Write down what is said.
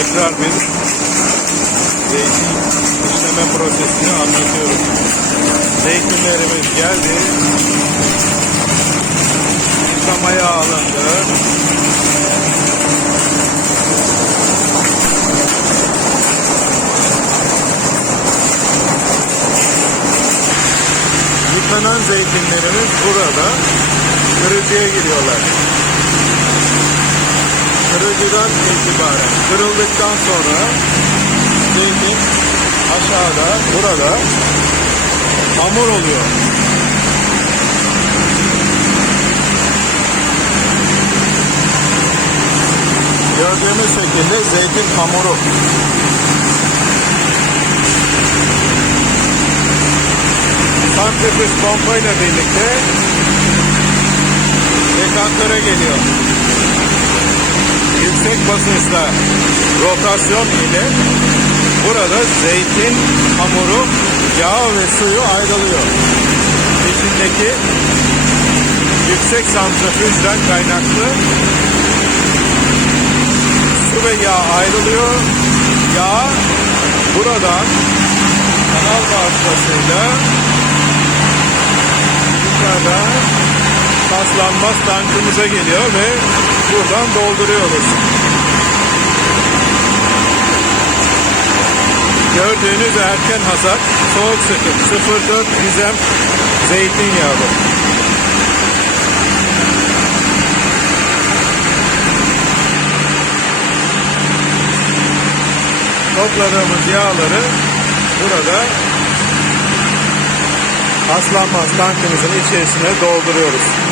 tekrar bir zeytin işleme prosesini anlatıyorum. Zeytinlerimiz geldi. Yıkamaya alındı. Yıkanan zeytinlerimiz burada kırıcıya giriyorlar. Kırıcıdan itibaren kırıldıktan sonra zeytin aşağıda burada hamur oluyor. Gördüğünüz şekilde zeytin hamuru. Santrifüj pompayla birlikte dekantöre geliyor. Yüksek basınçla rotasyon ile burada zeytin hamuru, yağ ve suyu ayrılıyor. İçindeki yüksek santrifüjden kaynaklı su ve yağ ayrılıyor. Yağ buradan kanal vasıtasıyla yukarıda paslanmaz tankımıza geliyor ve buradan dolduruyoruz. Gördüğünüz erken hasat soğuk sıkım 04 gizem zeytinyağı. Topladığımız yağları burada paslanmaz tankımızın içerisine dolduruyoruz.